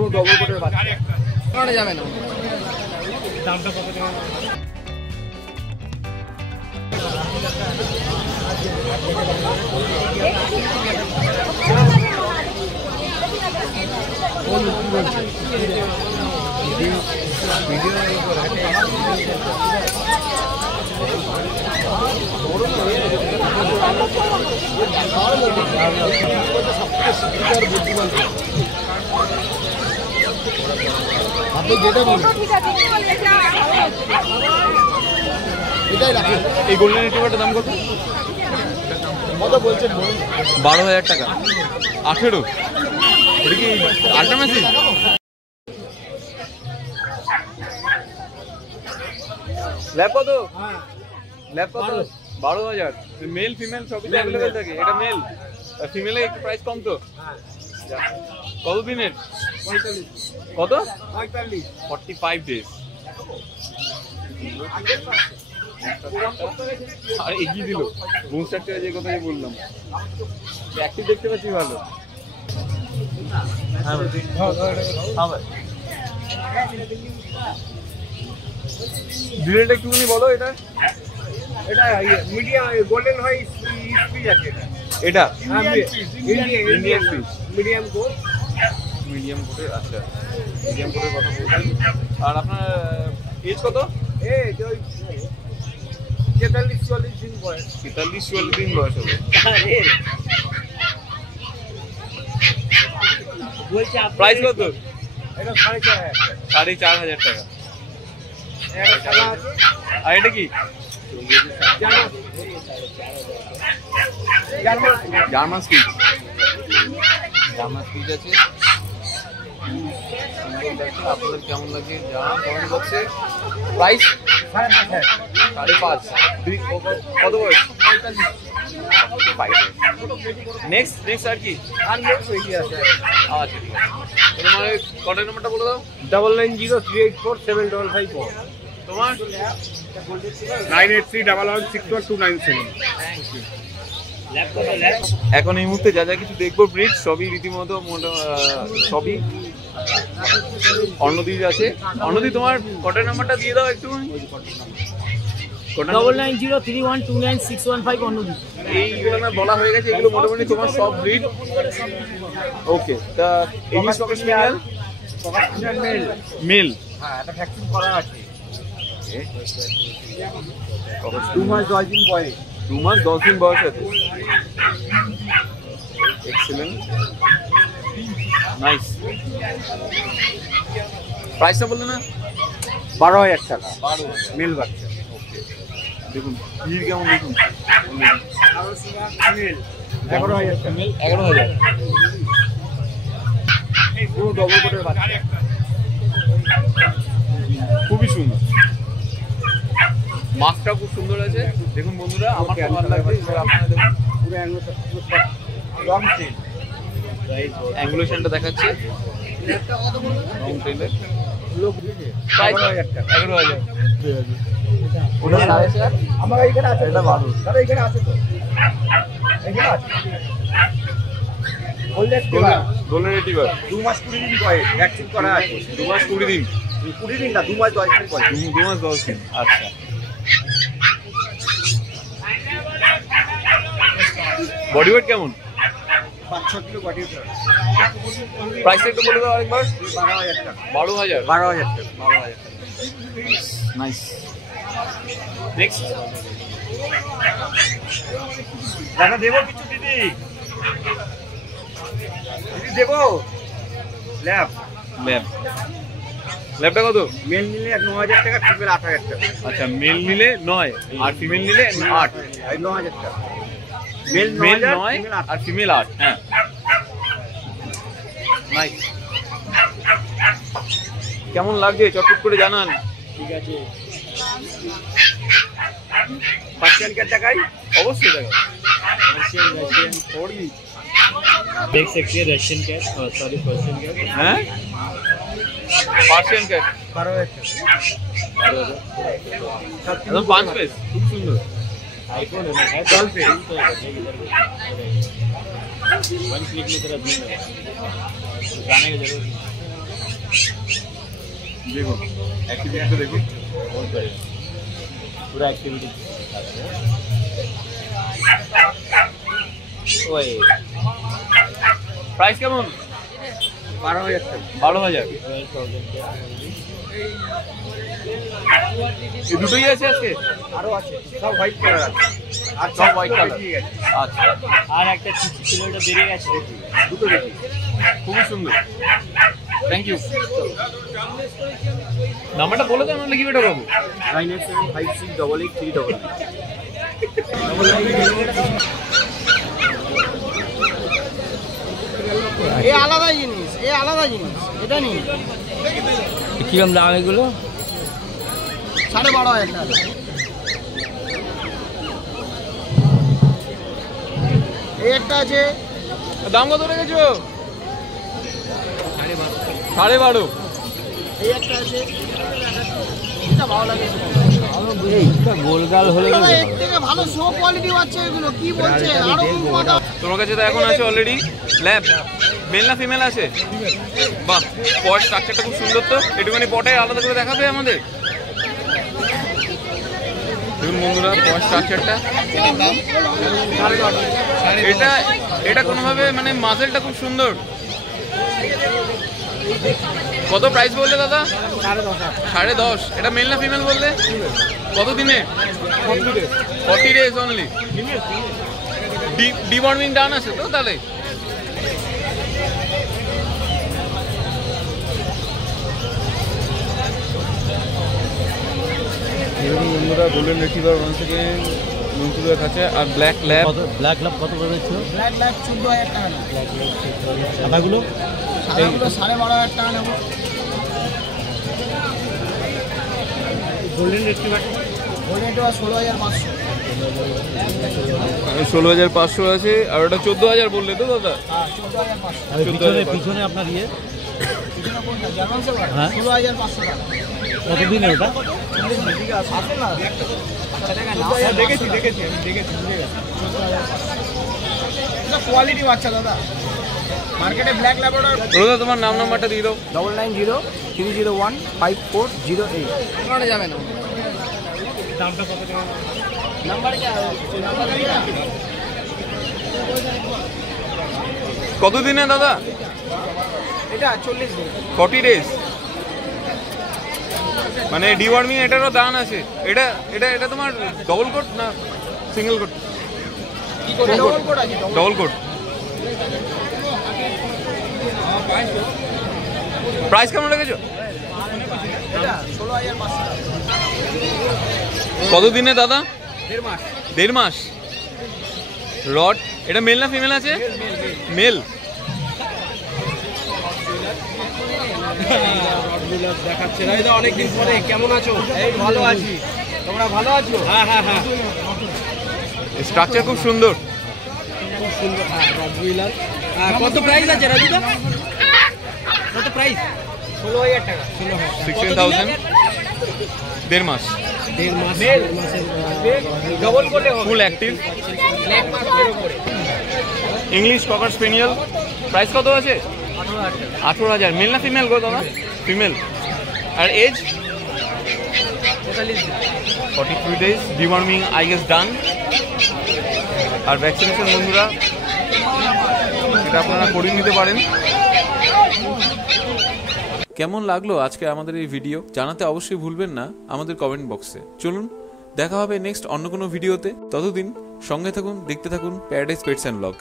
পুরো ডবল কোটের বাচ্চা কারণে যাবে না। দামটা কত টাকা? আপনি যেটা বলেন এটাই রাখুন। এই গোল্ডেন রিট্রিভারটার দাম কত? কত বলছেন? 12,000 টাকা। 18? এটা কি আল্ট্রা মেশিন? ল্যাব কত? ল্যাব কত? 12,000। মেল ফিমেল সবই অ্যাভেলেবেল থাকে। এটা মেল, ফিমেলের একটু প্রাইস কম তো। কত দিনের? 45। কত? 45 ডেজ। আর এগিয়ে দিল বুমস্টারটা, যে কথা বললাম। ব্যাকটি দেখতে পাচ্ছি ভালো। ডিটেলটা একটুখানি বলো। এটা এটা মিডিয়াম গোল্ডেন হয় স্পিচ আছে। এটা Indian spitz medium coat. Medium কোটের, আচ্ছা মিডিয়াম কোটের কথা বলছেন। আর আপনার এজ কত? এজ ওই 43-44 দিন বয়স। 43-44 দিন বয়স হবে। প্রাইস কত? এটা 4,500 টাকা। আর এটা কি? German speech. জার্মান স্পিচ আছে। আপনাদের কেমন লাগে জানান কমেন্ট বক্সে। প্রাইস 5.5। কত বয়স? নেক্সট আর কি? আর নেক্সট হয়ে গিয়েছে। আচ্ছা ঠিক আছে। তোমার কন্ট্যাক্ট নাম্বারটা বলে দাও। 9903847554। তোমার 9831161297। Thank you. এখন এই মুহূর্তে যা যা কিছু দেখবো ব্রিড সবই রীতিমতো সবই অন্যদিকে আছে। অন্যদি তোমার কন্ট্যাক্ট নাম্বারটা দিয়ে দাও একটু। 9903129615 অন্যদি। এইগুলো না বলা হয়ে গেছে, এগুলো মোটামুটি তোমার সব ব্রিড। ওকে, তা ইংলিশ প্রফেশনাল মেল। হ্যাঁ, এটা ভ্যাকসিন করা আছে। 2 মাস 10 দিন বয়স। 2 মাস 10 দিন বয়স আছে। Excellent, nice. প্রাইসটা বললে না? 12,000 টাকা। 12 মেল বাচ্চা। ওকে, দেখুন ভিড় কেমন দেখুন। 11,000 টাকা। 11,000 পুরো ডবল কোটের বাচ্চা, খুবই সুন্দর। মাছটা খুব সুন্দর আছে দেখুন বন্ধুরা, আমার খুব ভালো লাগছে। আপনারা দেখুন পুরো লং ট্রেন, অ্যাঙ্গুলেশনটা দেখাচ্ছে লং ট্রেনের। 11,000 টাকা। 11,000 ওটা 4.5 আমার এইখানে আছে। এটা ভালো দাদা, এইখানে আছে তো, এইখানে আছে। গোল্ডেন রিট্রিভার 2 মাস 20 দিন বয়স, ভ্যাকসিন করা আছে। 2 মাস 20 দিন। 20 দিন না, 2 মাস 10 দিন বয়স। 2 মাস 10 দিন। আচ্ছা, বডি ওয়েট কেমন? 5-6 কিলো বডি ওয়েট। প্রাইসটা একটু বলে দাও আরেকবার। 12,000 টাকা। 12,000 টাকা। 12,000 টাকা। নাইস। নেক্সট দাদা দেবো কিছু? দিদি দেবো। ল্যাবটা কত? মেল নিলে 9,000 টাকা, ফিমেল 8,000 টাকা। আচ্ছা, মেল নিলে 9 আর ফিমেল নিলে 8। 9,000 টাকা। মেল 9 আর ফিমেল 8। হ্যাঁ, নাইস। কেমন লাগছে চটপট করে জানান। ঠিক আছে, পার্সিয়ান ক্যাট দেখাই? অবশ্যই দেখাও। রাশিয়ান ওরলি देख सकते हैं। Russian cat, sorry Persian cat. हैं পার্সিয়ান ক্যাট 12,000 টাকা। एकदम 5 पीस, खूब सुंदर। आईफोन है ना, 12 पे वन क्लिक में तेरा दिन है, जाने की जरूरत नहीं। দেখুন অ্যাক্টিভিটিটা দেখুন, পুরো অ্যাক্টিভিটি আছে। ওই প্রাইস কেমন? 12,000 টাকা। 12,000। এই দুটোই আছে আজকে? আরো আছে, সব হোয়াইট কালার আছে। আর সব হোয়াইট কালার। আচ্ছা, আর একটা চিচি ছিল, ওটা বেরিয়ে গেছে। দুটো দেখি, খুবই সুন্দর। Thank you. নাম্বারটা বলে দাও, নাহলে কি বেটা পাবো? 9875688399। এ আলাদা জিনিস, এ আলাদা জিনিস, এটা নেই। কিরম দাম এগুলো? 12,500 টাকা। এই একটা আছে, দাম কত রেখেছো? 12,500। এই একটা আছে, এটা ভালো লাগে। এইটা গোলগাল হলে দাদা, এর থেকে ভালো শো কোয়ালিটি আছে এগুলো, কি বলছে? আরো কথা। তোমার কাছে তো এখন আছে অলরেডি ল্যাব, মেল না ফিমেল আছে? বাহ, পট স্ট্রাকচারটা খুব সুন্দর। তো একটুখানি পটে আলাদা করে দেখাবে আমাদের। দেখুন বন্ধুরা, পট স্ট্রাকচারটা, এটা এটা কোনোভাবে মানে মাসেলটা খুব সুন্দর। কত প্রাইস বললে দাদা? 10.5। এটা মেল না ফিমেল বললে? কত দিনে? 40 ডেজ অনলি। ডিওয়ার্মিং ডান আছে তো তাহলে? বন্ধুরা, গোল্ডেন রিট্রিভার 1 সেকেন্ড নুনচুরের কাছে, আর ব্ল্যাক ল্যাব। ব্ল্যাক ল্যাব কত করে ছিল? ব্ল্যাক লাইট 14,000 টাকা না। সাদাগুলো? সাদাগুলো 12,500 টাকা নেবো। Golden retriever golden টোয়া 16,500। 16,500 আছে, আর ওটা 14,000 বললে তো দাদা? হ্যাঁ, 14,500। পিছনে পিছনে আপনার ইয়ে পিছনে কোনটা? German shepherd? হ্যাঁ। 16,500 টাকা। কতদিনে ওটা? আসে না? দেখেছি, বুঝে গেছি। এটা কোয়ালিটি বাচ্চা দাদা। মার্কেটে ব্ল্যাক ল্যাবরেটর দাদা তোমার নাম নাম্বারটা দিয়ে দাও। 9903015408। ওখানে যাবে না। দামটা কত টাকা? নাম্বার কি? নাম্বার কি? কত দিনে দাদা? এটা 40 দিন। 40 ডেজ। মানে ডিওয়ার্মিং এটারও দান আছে। এটা এটা এটা তোমার ডবল কোট না সিঙ্গেল কোট? কি করে ডবল কোড আছে? Double coat. প্রাইস কেমন রেখেছো? এটা 16,500 টাকা। কত দিনে দাদা? 1.5 মাস। 1.5 মাস। রড, এটা মেল না ফিমেল আছে? মেল। দেখাচ্ছে রাইদা অনেকদিন পরে। কেমন আছো? এই ভালো আছি। তোমরা ভালো আছো? হ্যাঁ হ্যাঁ হ্যাঁ। স্ট্রাকচার খুব সুন্দর। খুব সুন্দর। হ্যাঁ, রডউইলার। কত প্রাইস আছে রাজুদা? কত প্রাইস? 16,000 টাকা। 16,000। 1.5 মাস। 1.5 মাস। ডবল কোটে হবে। Full active. ব্ল্যাক মাস এর উপরে। ইংলিশ ককার স্পেনিয়াল। প্রাইস কত আছে? 18,000। মেল না ফিমেল গো দাদা? ফিমেল। আর age? 43 days. Deworming I guess done. আর ভ্যাকসিনেশন বন্ধুরা এটা আপনারা করিয়ে নিতে পারেন। কেমন লাগলো আজকে আমাদের এই ভিডিও জানাতে অবশ্যই ভুলবেন না আমাদের কমেন্ট বক্সে। চলুন দেখা হবে নেক্সট অন্য কোনো ভিডিওতে। ততদিন সঙ্গে থাকুন, দেখতে থাকুন প্যারাডাইস পেটস অ্যান্ড ব্লগ।